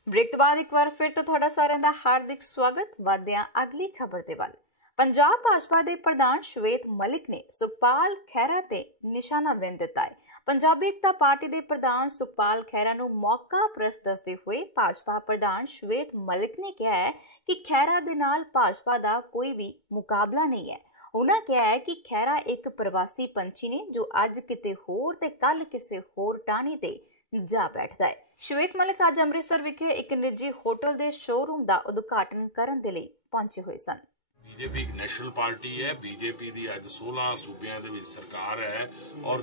Break ਤੋਂ ਬਾਅਦ ਇੱਕ ਵਾਰ ਫਿਰ ਤੋਂ ਤੁਹਾਡਾ ਸਾਰਿਆਂ ਦਾ ਹਾਰਦਿਕ ਸਵਾਗਤ। ਵਧਦੇ ਹਾਂ ਅਗਲੀ ਖਬਰ ਦੇ ਵੱਲ। ਪੰਜਾਬ ਭਾਜਪਾ ਦੇ ਪ੍ਰਧਾਨ ਸ਼ਵੇਤ ਮਲਿਕ ਨੇ ਸੁਖਪਾਲ ਖਹਿਰਾ ਤੇ ਨਿਸ਼ਾਨਾ ਬਿੰਨ ਦਿੱਤਾ ਹੈ। ਪੰਜਾਬੀ ਏਕਤਾ ਪਾਰਟੀ ਦੇ ਪ੍ਰਧਾਨ ਸੁਖਪਾਲ ਖਹਿਰਾ ਨੂੰ ਮੌਕਾ ਪ੍ਰਸਤ ਦੱਸਦੇ ਹੋਏ ਭਾਜਪਾ ਪ੍ਰਧਾਨ ਸ਼ਵੇਤ ਮਲਿਕ ਨੇ ਕਿਹਾ ਹੈ ਕਿ ਖਹਿਰਾ ਦੇ ਨਾਲ ਭਾਜਪਾ ਦਾ ਕੋਈ ਵੀ ਮੁਕਾਬਲਾ ਨਹੀਂ ਹੈ। ਉਹਨਾਂ ਕਿਹਾ ਹੈ ਕਿ ਖਹਿਰਾ ਇੱਕ ਪ੍ਰਵਾਸੀ ਪੰਛੀ ਨੇ ਜੋ ਅੱਜ ਕਿਤੇ ਹੋਰ ਤੇ ਕੱਲ ਕਿਸੇ ਹੋਰ ਟਾਹਣੀ ਤੇ ਜਾ ਬੈਠਦਾ ਹੈ। ਸ਼ਵੇਤ ਮਲਿਕ ਅੱਜ ਅੰਮ੍ਰਿਤਸਰ ਵਿਖੇ ਇੱਕ ਨਿੱਜੀ ਹੋਟਲ ਦੇ ਸ਼ੋਰੂਮ ਦਾ ਉਦਘਾਟਨ ਕਰਨ ਦੇ ਲਈ ਪਹੁੰਚੇ ਹੋਏ ਸਨ। बीजेपी एक नेशनल पार्टी है। बीजेपी ਦੀ ਅੱਜ 16 ਸੂਬਿਆਂ ਦੇ ਵਿੱਚ ਸਰਕਾਰ ਹੈ ਔਰ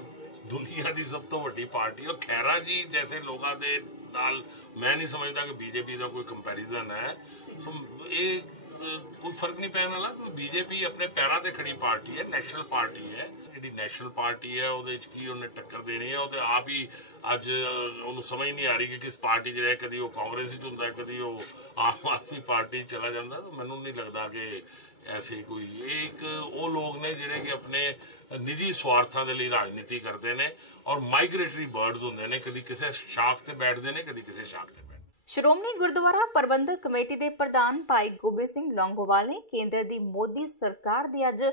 ਦੁਨੀਆ ਦੀ ਸਭ ਤੋਂ ਵੱਡੀ ਪਾਰਟੀ। ਔਰ ਖੈਰਾ ਜੀ ਜੈਸੇ ਲੋਕਾਂ ਦੇ ਨਾਲ ਮੈਂ ਨਹੀਂ ਸਮਝਦਾ ਕਿ ਬੀਜੇਪੀ ਦਾ ਕੋਈ ਕੰਪੈਰੀਜ਼ਨ ਹੈ। ਸੋ ਇਹ ਕੋਈ ਫਰਕ ਨਹੀਂ ਪੈਣ ਵਾਲਾ। ਬੀਜੇਪੀ ਆਪਣੇ ਪੈਰਾਂ ਤੇ ਖੜੀ ਪਾਰਟੀ ਹੈ, ਨੈਸ਼ਨਲ ਪਾਰਟੀ ਹੈ। ਜਿਹੜੀ ਨੈਸ਼ਨਲ ਪਾਰਟੀ ਹੈ ਉਹਦੇ ਚ ਕੀ ਉਹਨੇ ਟੱਕਰ ਦੇਣੀ ਹੈ। ਉਹ ਤੇ ਆਪ ਹੀ ਅੱਜ ਉਹਨੂੰ ਸਮਝ ਨਹੀਂ ਆ ਰਹੀ ਕਿ ਕਿਸ ਪਾਰਟੀ 'ਚ ਰਹੇ। ਕਦੀ ਉਹ ਕਾਂਗਰਸ 'ਚ ਹੁੰਦਾ, ਕਦੀ ਉਹ ਆਮ ਆਦਮੀ ਪਾਰਟੀ 'ਚ ਚਲਾ ਜਾਂਦਾ। ਮੈਨੂੰ ਨਹੀਂ ਲੱਗਦਾ ਕਿ ਐਸੇ ਕੋਈ ਇੱਕ ਉਹ ਲੋਕ ਨੇ ਜਿਹੜੇ ਕਿ ਆਪਣੇ ਨਿੱਜੀ ਸਵਾਰਥਾਂ ਦੇ ਲਈ ਰਾਜਨੀਤੀ ਕਰਦੇ ਨੇ ਔਰ ਮਾਈਗ੍ਰੇਟਰੀ ਬਰਡਸ ਹੁੰਦੇ ਨੇ। ਕਦੀ ਕਿਸੇ ਸ਼ਾਖ ਤੇ ਬੈਠਦੇ ਨੇ, ਕਦੀ ਕਿਸੇ ਸ਼ਾਖ ਤੇ। ਸ਼੍ਰੋਮਣੀ ਗੁਰਦੁਆਰਾ ਪ੍ਰਬੰਧਕ ਕਮੇਟੀ ਦੇ ਪ੍ਰਧਾਨ ਭਾਈ ਗੋਬਿੰਦ ਸਿੰਘ ਲੌਂਗੋਵਾਲ ਨੇ ਕੇਂਦਰ ਦੀ ਮੋਦੀ ਸਰਕਾਰ ਦੀ ਅੱਜ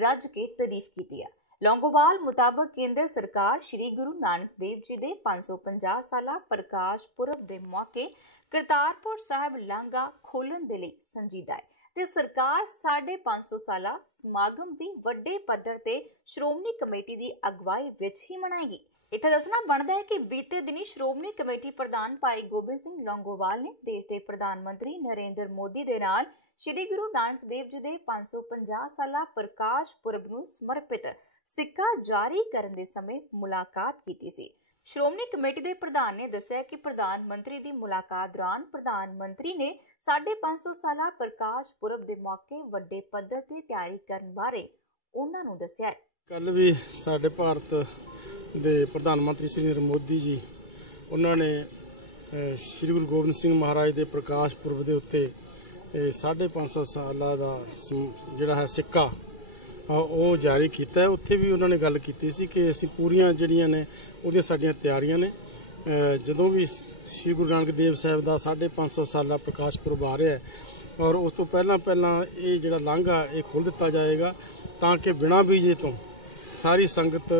ਰੱਜ ਕੇ ਤਾਰੀਫ ਕੀਤੀ ਹੈ। ਲੌਂਗੋਵਾਲ ਮੁਤਾਬਕ ਕੇਂਦਰ ਸਰਕਾਰ ਸ਼੍ਰੀ ਗੁਰੂ ਨਾਨਕ ਦੇਵ ਜੀ ਦੇ 550 ਸਾਲਾ ਪ੍ਰਕਾਸ਼ ਪੁਰਬ ਦੇ ਮੌਕੇ ਕਰਤਾਰਪੁਰ ਸਾਹਿਬ ਲਾਂਘਾ ਖੋਲ੍ਹਣ ਦੇ ਲਈ ਸੰਜੀਦਾ ਹੈ ਤੇ ਸਰਕਾਰ 550 ਸਾਲਾ ਸਮਾਗਮ ਵੀ ਵੱਡੇ ਪੱਧਰ ਤੇ ਸ਼੍ਰੋਮਣੀ ਕਮੇਟੀ ਦੀ ਅਗਵਾਈ ਵਿੱਚ ਹੀ ਮਨਾਏਗੀ। ਇੱਥੇ ਦੱਸਣਾ ਬਣਦਾ ਹੈ ਕਿ ਬੀਤੇ ਦਿਨੀ ਸ਼੍ਰੋਮਣੀ ਕਮੇਟੀ ਪ੍ਰਧਾਨ ਭਾਈ ਗੋਬਿੰਦ ਸਿੰਘ ਲੌਂਗੋਵਾਲ ਨੇ ਦੇਸ਼ ਦੇ ਪ੍ਰਧਾਨ ਮੰਤਰੀ ਨਰਿੰਦਰ ਮੋਦੀ ਦੇ ਨਾਲ ਸ਼੍ਰੀ ਗੁਰੂ ਨਾਨਕ ਦੇਵ ਜੀ ਦੇ 550 ਸਾਲਾ ਪ੍ਰਕਾਸ਼ ਪੁਰਬ ਨੂੰ ਸਮਰਪਿਤ ਸਿੱਕਾ ਜਾਰੀ ਕਰਨ ਦੇ ਸਮੇਂ ਮੁਲਾਕਾਤ ਕੀਤੀ ਸੀ। ਸ਼੍ਰੋਮਣੀ ਕਮੇਟੀ ਦੇ ਪ੍ਰਧਾਨ ਨੇ ਦੱਸਿਆ ਕਿ ਪ੍ਰਧਾਨ ਮੰਤਰੀ ਦੀ ਮੁਲਾਕਾਤ ਦੌਰਾਨ ਪ੍ਰਧਾਨ ਮੰਤਰੀ ਨੇ 550 ਸਾਲਾ ਪ੍ਰਕਾਸ਼ ਪੁਰਬ ਦੇ ਮੌਕੇ ਵੱਡੇ ਪੱਧਰ ਤੇ ਤਿਆਰੀ ਕਰਨ ਬਾਰੇ ਉਹਨਾਂ ਨੂੰ ਦੱਸਿਆ। ਕੱਲ ਵੀ ਸਾਡੇ ਭਾਰਤ ਦੇ ਪ੍ਰਧਾਨ ਮੰਤਰੀ ਸ਼੍ਰੀ ਨਰਿੰਦਰ ਮੋਦੀ ਜੀ ਉਹਨਾਂ ਨੇ ਸ਼੍ਰੀ ਗੁਰੂ ਗੋਬਿੰਦ ਸਿੰਘ ਮਹਾਰਾਜ ਦੇ ਪ੍ਰਕਾਸ਼ ਪੁਰਬ ਦੇ ਉੱਤੇ 550 ਸਾਲਾਂ ਦਾ ਜਿਹੜਾ ਹੈ ਸਿੱਕਾ ਉਹ ਜਾਰੀ ਕੀਤਾ ਹੈ। ਉੱਥੇ ਵੀ ਉਹਨਾਂ ਨੇ ਗੱਲ ਕੀਤੀ ਸੀ ਕਿ ਅਸੀਂ ਪੂਰੀਆਂ ਜਿਹੜੀਆਂ ਨੇ ਉਹਦੀਆਂ ਸਾਡੀਆਂ ਤਿਆਰੀਆਂ ਨੇ। ਜਦੋਂ ਵੀ ਸ਼੍ਰੀ ਗੁਰੂ ਨਾਨਕ ਦੇਵ ਸਾਹਿਬ ਦਾ 550 ਸਾਲਾ ਪ੍ਰਕਾਸ਼ ਪੁਰਬ ਆ ਰਿਹਾ ਹੈ ਔਰ ਉਸ ਤੋਂ ਪਹਿਲਾਂ ਇਹ ਜਿਹੜਾ ਲਾਂਘਾ ਇਹ ਖੋਲ੍ਹ ਦਿੱਤਾ ਜਾਏਗਾ ਤਾਂ ਕਿ ਬਿਨਾਂ ਵੀਜ਼ੇ ਤੋਂ ਸਾਰੀ ਸੰਗਤ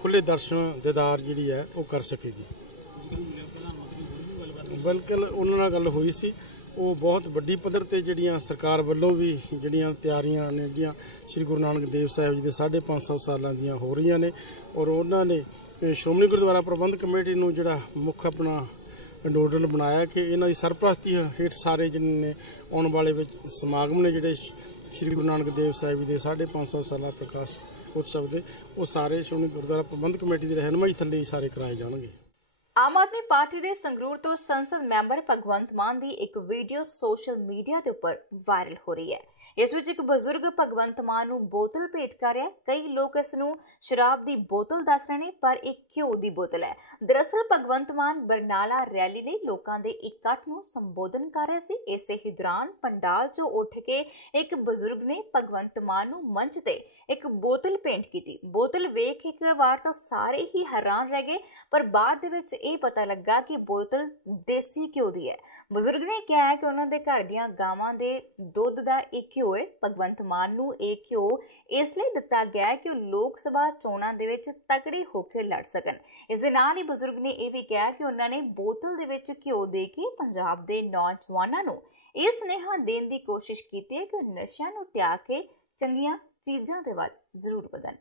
ਖੁੱਲ੍ਹੇ ਦਰਸ਼ਨ ਦੀਦਾਰ ਜਿਹੜੀ ਹੈ ਉਹ ਕਰ ਸਕੇਗੀ। ਬਿਲਕੁਲ ਉਹਨਾਂ ਨਾਲ ਗੱਲ ਹੋਈ ਸੀ। ਉਹ ਬਹੁਤ ਵੱਡੀ ਪੱਧਰ ਤੇ ਜਿਹੜੀਆਂ ਸਰਕਾਰ ਵੱਲੋਂ ਵੀ ਜਿਹੜੀਆਂ ਤਿਆਰੀਆਂ ਨੇ ਜਿਹੜੀਆਂ ਸ਼੍ਰੀ ਗੁਰੂ ਨਾਨਕ ਦੇਵ ਸਾਹਿਬ ਜੀ ਦੇ 550 ਸਾਲਾਂ ਦੀਆਂ ਹੋ ਰਹੀਆਂ ਨੇ ਔਰ ਉਹਨਾਂ ਨੇ ਸ਼੍ਰੋਮਣੀ ਗੁਰਦੁਆਰਾ ਪ੍ਰਬੰਧਕ ਕਮੇਟੀ ਨੂੰ ਜਿਹੜਾ ਮੁੱਖ ਆਪਣਾ ਨੋਡਲ ਬਣਾਇਆ ਕਿ ਇਹਨਾਂ ਦੀ ਸਰਪ੍ਰਸਤੀ ਹੇਠ ਸਾਰੇ ਜਿਹਨੇ ਨੇ ਆਉਣ ਵਾਲੇ ਵਿੱਚ ਸਮਾਗਮ ਨੇ ਜਿਹੜੇ ਸ਼੍ਰੀ ਗੁਰੂ ਨਾਨਕ ਦੇਵ ਸਾਹਿਬ ਜੀ ਦੇ 550 ਸਾਲਾ ਪ੍ਰਕਾਸ਼ ਉਤਸਵ ਦੇ ਉਹ ਸਾਰੇ ਸ਼੍ਰੋਮਣੀ ਗੁਰਦੁਆਰਾ ਪ੍ਰਬੰਧਕ ਕਮੇਟੀ ਦੀ ਰਹਿਨੁਮਾਈ ਥੱਲੇ ਹੀ ਸਾਰੇ ਕਰਾਏ ਜਾਣਗੇ। ਆਮ ਆਦਮੀ ਪਾਰਟੀ ਦੇ ਸੰਗਰੂਰ ਤੋਂ ਸੰਸਦ ਮੈਂਬਰ ਭਗਵੰਤ ਮਾਨ ਦੀ ਇੱਕ ਵੀਡੀਓ ਸੋਸ਼ਲ ਮੀਡੀਆ ਦੇ ਉੱਪਰ ਵਾਇਰਲ ਹੋ ਰਹੀ ਹੈ। ਇਸ ਵਿੱਚ ਇੱਕ ਬਜ਼ੁਰਗ ਭਗਵੰਤ ਮਾਨ ਨੂੰ ਬੋਤਲ ਭੇਟ ਕਰ ਰਿਹਾ। ਕਈ ਲੋਕ ਇਸ ਨੂੰ ਸ਼ਰਾਬ ਦੀ ਬੋਤਲ ਦੱਸ ਰਹੇ ਨੇ ਪਰ ਇਹ ਘਿਓ ਦੀ ਬੋਤਲ ਹੈ। ਦਰਅਸਲ ਭਗਵੰਤ ਮਾਨ ਬਰਨਾਲਾ ਰੈਲੀ ਲਈ ਲੋਕਾਂ ਦੇ ਇਕੱਠ ਨੂੰ ਸੰਬੋਧਨ ਕਰ ਰਹੇ ਸੀ। ਇਸੇ ਹੀ ਦੌਰਾਨ ਪੰਡਾਲ 'ਚੋਂ ਉੱਠ ਕੇ ਇੱਕ ਬਜ਼ੁਰਗ ਨੇ ਭਗਵੰਤ ਮਾਨ ਨੂੰ ਮੰਚ ਤੇ ਇੱਕ ਬੋਤਲ ਭੇਂਟ ਕੀਤੀ। ਬੋਤਲ ਵੇਖ ਇੱਕ ਵਾਰ ਤਾਂ ਸਾਰੇ ਹੀ ਹੈਰਾਨ ਰਹਿ ਗਏ ਪਰ ਬਾਅਦ ਦੇ ਵਿੱਚ ਇਹ ਪਤਾ ਲੱਗਾ ਕਿ ਬੋਤਲ ਦੇਸੀ ਘਿਓ ਦੀ ਹੈ। ਬਜ਼ੁਰਗ ਨੇ ਕਿਹਾ ਕਿ ਉਹਨਾਂ ਦੇ ਘਰ ਦੀਆਂ ਗਾਵਾਂ ਦੇ ਦੁੱਧ ਦਾ ਇਹ ਘਿਓ ਹੈ। ਭਗਵੰਤ ਮਾਨ ਨੂੰ ਇਹ ਘਿਓ ਇਸ ਲਈ ਦਿੱਤਾ ਗਿਆ ਕਿ ਉਹ ਲੋਕ ਸਭਾ ਚੋਣਾਂ ਦੇ ਵਿੱਚ ਤਕੜੇ ਹੋ ਕੇ ਲੜ ਸਕਣ। ਇਸ ਦੇ ਨਾਲ ਹੀ ਬਜ਼ੁਰਗ ਨੇ ਇਹ ਵੀ ਕਿਹਾ ਕਿ ਉਹਨਾਂ ਨੇ ਬੋਤਲ ਦੇ ਵਿੱਚ ਘਿਓ ਦੇ ਕੇ ਪੰਜਾਬ ਦੇ ਨੌਜਵਾਨਾਂ ਨੂੰ ਇਹ ਸੁਨੇਹਾ ਦੇਣ ਦੀ ਕੋਸ਼ਿਸ਼ ਕੀਤੀ ਹੈ ਕਿ ਉਹ ਨਸ਼ਿਆਂ ਨੂੰ ਤਿਆਗ ਕੇ ਚੰਗੀਆਂ ਚੀਜ਼ਾਂ ਦੇ ਵੱਲ ਜ਼ਰੂਰ ਵਧਣ।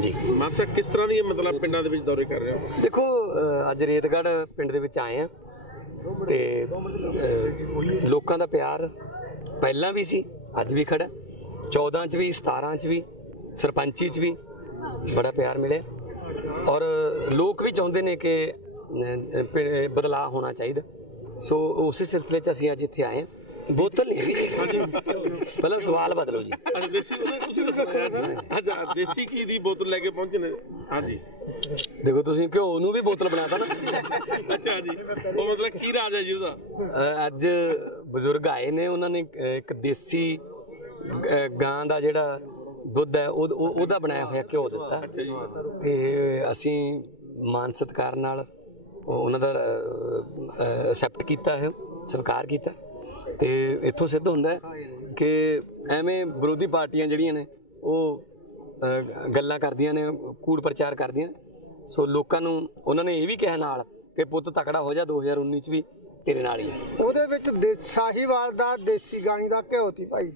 ਜੀ ਮਾਨ ਸਾਹਿਬ ਕਿਸ ਤਰ੍ਹਾਂ ਦੀ ਮਤਲਬ ਪਿੰਡਾਂ ਦੇ ਵਿੱਚ ਦੌਰੇ ਕਰ ਰਹੇ ਹੋ? ਦੇਖੋ ਅੱਜ ਰੇਤਗੜ੍ਹ ਪਿੰਡ ਦੇ ਵਿੱਚ ਆਏ ਆ ਤੇ ਲੋਕਾਂ ਦਾ ਪਿਆਰ ਪਹਿਲਾਂ ਵੀ ਸੀ ਅੱਜ ਵੀ ਖੜਾ 14 ਚ ਵੀ 17 ਚ ਵੀ ਸਰਪੰਚੀ ਚ ਵੀ ਬੜਾ ਪਿਆਰ ਮਿਲਿਆ ਔਰ ਲੋਕ ਵੀ ਚਾਹੁੰਦੇ ਨੇ ਕਿ ਬਦਲਾਅ ਹੋਣਾ ਚਾਹੀਦਾ। ਸੋ ਉਸੇ ਸਿਲਸਿਲੇ ਚ ਅਸੀਂ ਅੱਜ ਇੱਥੇ ਆਏ ਹਾਂ। बोतल नहीं पहले सवाल बदलो जी। देसी घी दी बोतल लेके पहुंचे ने। हां जी देखो तुसी घ्यो नूं भी बोतल बनाता ना। अच्छा जी वो मतलब की राज है जी उहदा? अज बजुर्ग आए ने उन्होंने एक देसी गां दा जिहड़ा दुध है ओहदा बनाया होया घ्यो दिता ते असीं मान सत्कार नाल उन्हां दा एक्सेप्ट कीता है स्वीकार कीता ਤੇ ਇੱਥੋਂ ਸਿੱਧ ਹੁੰਦਾ ਕਿ ਐਵੇਂ ਵਿਰੋਧੀ ਪਾਰਟੀਆਂ ਜਿਹੜੀਆਂ ਨੇ ਉਹ ਗੱਲਾਂ ਕਰਦੀਆਂ ਨੇ ਕੂੜ ਪ੍ਰਚਾਰ ਕਰਦੀਆਂ। ਸੋ ਲੋਕਾਂ ਨੂੰ ਉਹਨਾਂ ਨੇ ਇਹ ਵੀ ਕਿਹਾ ਨਾਲ ਕਿ ਪੁੱਤ ਤਕੜਾ ਹੋ ਜਾ 2019 ਚ ਵੀ ਤੇਰੇ ਨਾਲ ਹੀ ਹੈ। ਉਹਦੇ ਵਿੱਚ ਸਾਹੀਵਾਲ ਦਾ ਦੇਸੀ ਗਾਂ ਦਾ ਘਿਓ ਤੀ ਭਾਈ।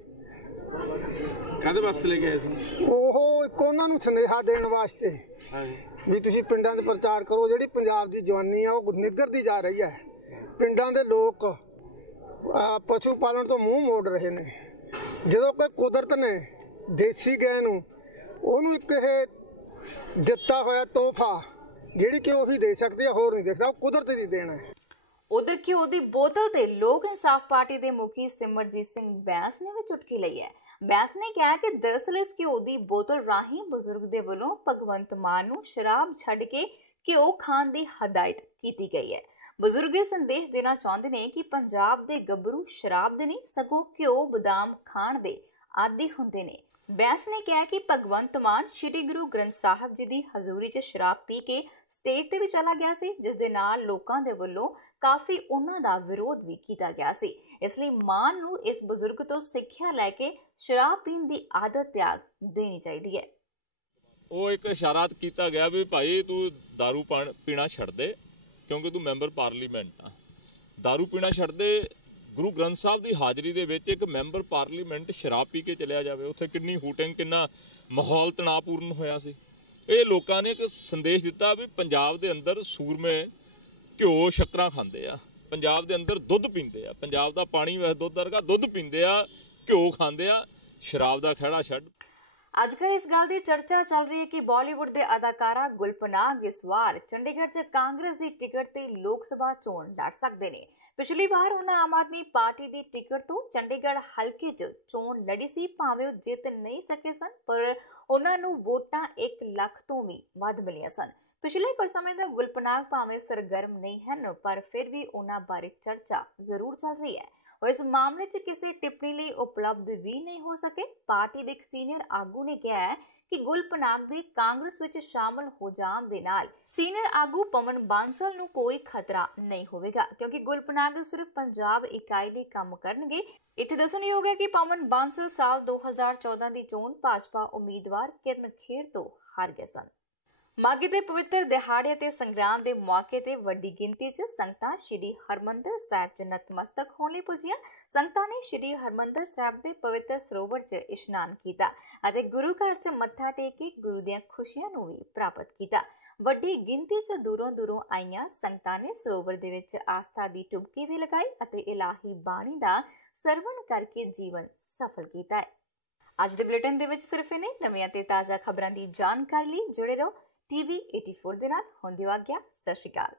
ਕਾਹਦੇ ਵਾਸਤੇ ਲੈ ਕੇ ਆਏ ਸੀ? ਉਹ ਇੱਕ ਉਹਨਾਂ ਨੂੰ ਸੁਨੇਹਾ ਦੇਣ ਵਾਸਤੇ ਵੀ ਤੁਸੀਂ ਪਿੰਡਾਂ 'ਚ ਪ੍ਰਚਾਰ ਕਰੋ। ਜਿਹੜੀ ਪੰਜਾਬ ਦੀ ਜਵਾਨੀ ਆ ਉਹ ਨਿੱਘਰਦੀ ਜਾ ਰਹੀ ਹੈ। ਪਿੰਡਾਂ ਦੇ ਲੋਕ ਪਸ਼ੂ ਪਾਲਣ ਤੋਂ ਮੂੰਹ ਮੋੜ ਰਹੇ ਨੇ। ਜਦੋਂ ਕੋਈ ਕੁਦਰਤ ਨੇ ਦੇਸੀ ਗਾਂ ਨੂੰ ਉਹਨੂੰ ਇੱਕ ਇਹ ਦਿੱਤਾ ਹੋਇਆ ਤੋਹਫਾ ਜਿਹੜੀ ਕਿ ਉਹੀ ਦੇ ਸਕਦੀ ਹੈ ਹੋਰ ਨਹੀਂ ਦੇ ਸਕਦਾ, ਉਹ ਕੁਦਰਤ ਦੀ ਦੇਣ ਹੈ। ਉਧਰ ਘਿਓ ਦੀ ਬੋਤਲ ਤੇ ਲੋਕ ਇਨਸਾਫ ਪਾਰਟੀ ਦੇ ਮੁਖੀ ਸਿਮਰਜੀਤ ਸਿੰਘ ਬੈਂਸ ਨੇ ਵੀ ਚੁਟਕੀ ਲਈ ਹੈ। ਬੈਂਸ ਨੇ ਕਿਹਾ ਕਿ ਦਰਅਸਲ ਇਸ ਘਿਓ ਦੀ ਬੋਤਲ ਰਾਹੀਂ ਬਜ਼ੁਰਗ ਦੇ ਵੱਲੋਂ ਭਗਵੰਤ ਮਾਨ ਨੂੰ ਸ਼ਰਾਬ ਛੱਡ ਕੇ ਘਿਓ ਖਾਣ ਦੀ ਹਦਾਇਤ ਕੀਤੀ ਗਈ ਹੈ। ਬਜ਼ੁਰਗ ਇਹ ਸੰਦੇਸ਼ ਦੇਣਾ ਚਾਹੁੰਦੇ ਨੇ ਕਿ ਪੰਜਾਬ ਦੇ ਗੱਭਰੂ ਸ਼ਰਾਬ ਦੇ ਨਹੀਂ ਸਗੋਂ ਘਿਓ ਬਦਾਮ ਖਾਣ ਦੇ ਆਦੀ ਹੁੰਦੇ ਨੇ। ਬੈਂਸ ਨੇ ਕਿਹਾ ਕਿ ਭਗਵੰਤ ਮਾਨ ਸ਼੍ਰੀ ਗੁਰੂ ਗ੍ਰੰਥ ਸਾਹਿਬ ਜੀ ਦੀ ਹਜ਼ੂਰੀ 'ਚ ਸ਼ਰਾਬ ਪੀ ਕੇ ਸਟੇਜ ਤੇ ਵੀ ਚਲਾ ਗਿਆ ਸੀ, ਜਿਸ ਦੇ ਨਾਲ ਲੋਕਾਂ ਦੇ ਵੱਲੋਂ ਕਾਫੀ ਉਹਨਾਂ ਦਾ ਵਿਰੋਧ ਵੀ ਕੀਤਾ ਗਿਆ ਸੀ। ਇਸ ਲਈ ਮਾਨ ਨੂੰ ਇਸ ਬਜ਼ੁਰਗ ਤੋਂ ਸਿੱਖਿਆ ਲੈ ਕੇ ਸ਼ਰਾਬ ਪੀਣ ਦੀ ਆਦਤ ਤਿਆਗ ਦੇਣੀ ਚਾਹੀਦੀ ਹੈ। ਉਹ ਇੱਕ ਇਸ਼ਾਰਾ ਕੀਤਾ ਗਿਆ ਵੀ ਭਾਈ ਤੂੰ ਦਾਰੂ ਪੀਣਾ ਛੱਡ ਦੇ ਕਿਉਂਕਿ ਤੂੰ ਮੈਂਬਰ ਪਾਰਲੀਮੈਂਟ ਆ। ਦਾਰੂ ਪੀਣਾ ਛੱਡ ਦੇ। ਗੁਰੂ ਗ੍ਰੰਥ ਸਾਹਿਬ ਦੀ ਹਾਜ਼ਰੀ ਦੇ ਵਿੱਚ ਇੱਕ ਮੈਂਬਰ ਪਾਰਲੀਮੈਂਟ ਸ਼ਰਾਬ ਪੀ ਕੇ ਚਲਿਆ ਜਾਵੇ, ਉੱਥੇ ਕਿੰਨੀ ਹੂਟਿੰਗ ਕਿੰਨਾ ਮਾਹੌਲ ਤਣਾਅਪੂਰਨ ਹੋਇਆ ਸੀ। ਇਹ ਲੋਕਾਂ ਨੇ ਇੱਕ ਸੰਦੇਸ਼ ਦਿੱਤਾ ਵੀ ਪੰਜਾਬ ਦੇ ਅੰਦਰ ਸੂਰਮੇ ਘਿਓ ਸ਼ੱਕਰਾਂ ਖਾਂਦੇ ਆ। ਪੰਜਾਬ ਦੇ ਅੰਦਰ ਦੁੱਧ ਪੀਂਦੇ ਆ, ਪੰਜਾਬ ਦਾ ਪਾਣੀ ਵੈਸੇ ਦੁੱਧ ਵਰਗਾ ਦੁੱਧ ਪੀਂਦੇ ਆ, ਘਿਓ ਖਾਂਦੇ ਆ, ਸ਼ਰਾਬ ਦਾ ਖਹਿੜਾ ਛੱਡ। ਅੱਜ ਕੱਲ੍ਹ ਇਸ ਗੱਲ ਦੀ ਚਰਚਾ ਚੱਲ ਰਹੀ ਹੈ ਕਿ ਬਾਲੀਵੁੱਡ ਦੇ ਅਦਾਕਾਰਾ ਗੁਲਪਨਾਗ ਇਸ ਵਾਰ ਚੰਡੀਗੜ੍ਹ 'ਚ ਕਾਂਗਰਸ ਦੀ ਟਿਕਟ ਤੇ ਲੋਕ ਸਭਾ ਚੋਣ ਲੜ ਸਕਦੇ ਨੇ। ਪਿਛਲੀ ਵਾਰ ਉਹਨਾਂ ਆਮ ਆਦਮੀ ਪਾਰਟੀ ਦੀ ਟਿਕਟ ਤੋਂ ਚੰਡੀਗੜ੍ਹ ਹਲਕੇ 'ਚ ਚੋਣ ਲੜੀ ਸੀ। ਭਾਵੇਂ ਉਹ ਜਿੱਤ ਨਹੀਂ ਸਕੇ ਸਨ, ਪਰ ਉਹਨਾਂ ਨੂੰ ਵੋਟਾਂ 1 ਲੱਖ ਤੋਂ ਵੀ ਵੱਧ ਮਿਲੀਆਂ ਸਨ। ਪਿਛਲੇ ਕੁਝ ਸਮੇਂ ਤੋਂ ਗੁਲਪਨਾਗ ਭਾਵੇਂ ਸਰਗਰਮ ਨਹੀਂ ਹਨ, ਪਰ ਫਿਰ ਵੀ ਉਹਨਾਂ ਬਾਰੇ ਚਰਚਾ ਜ਼ਰੂਰ ਚੱਲ ਰਹੀ ਹੈ। ਉਹ ਇਸ ਮਾਮਲੇ 'ਚ ਕਿਸੇ ਟਿੱਪਣੀ ਲਈ ਉਪਲਬਧ ਵੀ ਨਹੀਂ ਹੋ ਸਕੇ। ਪਾਰਟੀ ਦੇ ਇੱਕ ਸੀਨੀਅਰ ਆਗੂ ਨੇ ਕਿਹਾ ਹੈ ਕਿ ਗੁਲਪਨਾਗ ਦੇ ਕਾਂਗਰਸ ਵਿੱਚ ਸ਼ਾਮਲ ਹੋ ਜਾਣ ਦੇ ਨਾਲ ਸੀਨੀਅਰ ਆਗੂ ਪਵਨ ਬਾਂਸਲ ਨੂੰ ਕੋਈ ਖਤਰਾ ਨਹੀਂ ਹੋਵੇਗਾ, ਕਿਉਂਕਿ ਗੁਲਪਨਾਗ ਸਿਰਫ ਪੰਜਾਬ ਇਕਾਈ ਲਈ ਕੰਮ ਕਰਨਗੇ। ਇੱਥੇ ਦੱਸਣਯੋਗ ਹੈ ਕਿ ਪਵਨ ਬਾਂਸਲ ਸਾਲ 2014 ਦੀ ਚੋਣ ਭਾਜਪਾ ਉਮੀਦਵਾਰ ਕਿਰਨ ਖੇਰ ਤੋਂ ਹਾਰ ਗਏ ਸਨ। ਮਾਘੀ ਦੇ ਪਵਿੱਤਰ ਦਿਹਾੜੇ ਤੇ ਸੰਗਰਾਂਦ ਦੇ ਮੌਕੇ ਤੇ ਵੱਡੀ ਗਿਣਤੀ 'ਚ ਸੰਗਤਾਂ ਸ਼੍ਰੀ ਹਰਮੰਦਰ ਸਾਹਿਬ 'ਚ ਨਤਮਸਤਕ ਹੋਣ ਲਈ ਪੁੱਜੀਆਂ। ਸੰਗਤਾਂ ਨੇ ਸ਼੍ਰੀ ਹਰਮੰਦਰ ਸਾਹਿਬ ਦੇ ਪਵਿੱਤਰ ਸਰੋਵਰ 'ਚ ਇਸ਼ਨਾਨ ਕੀਤਾ ਅਤੇ ਗੁਰੂ ਘਰ 'ਚ ਮੱਥਾ ਟੇਕ ਕੇ ਗੁਰੂ ਦੀਆਂ ਖੁਸ਼ੀਆਂ ਨੂੰ ਵੀ ਪ੍ਰਾਪਤ ਕੀਤਾ। ਵੱਡੀ ਗਿਣਤੀ 'ਚ ਦੂਰੋਂ ਆਈਆਂ ਸੰਗਤਾਂ ਨੇ ਸਰੋਵਰ ਦੇ ਵਿੱਚ ਆਸਥਾ ਦੀ ਡੁਬਕੀ ਵੀ ਲਗਾਈ ਅਤੇ ਇਲਾਹੀ ਬਾਣੀ ਦਾ ਸਰਵਣ ਕਰਕੇ ਜੀਵਨ ਸਫਲ ਕੀਤਾ ਹੈ। ਅੱਜ ਦੇ ਬੁਲੇਟਿਨ ਦੇ ਵਿੱਚ ਸਿਰਫ ਇਹਨੇ ਨਵੀਆਂ ਤੇ ਤਾਜ਼ਾ ਖਬਰਾਂ ਦੀ ਜਾਣਕਾਰੀ ਲਈ ਜੁੜੇ ਰਹੋ TV 84 ਦੇ ਨਾਲ। ਹੁੰਦੀ ਆਗਿਆ, ਸਤਿ ਸ਼੍ਰੀ ਅਕਾਲ।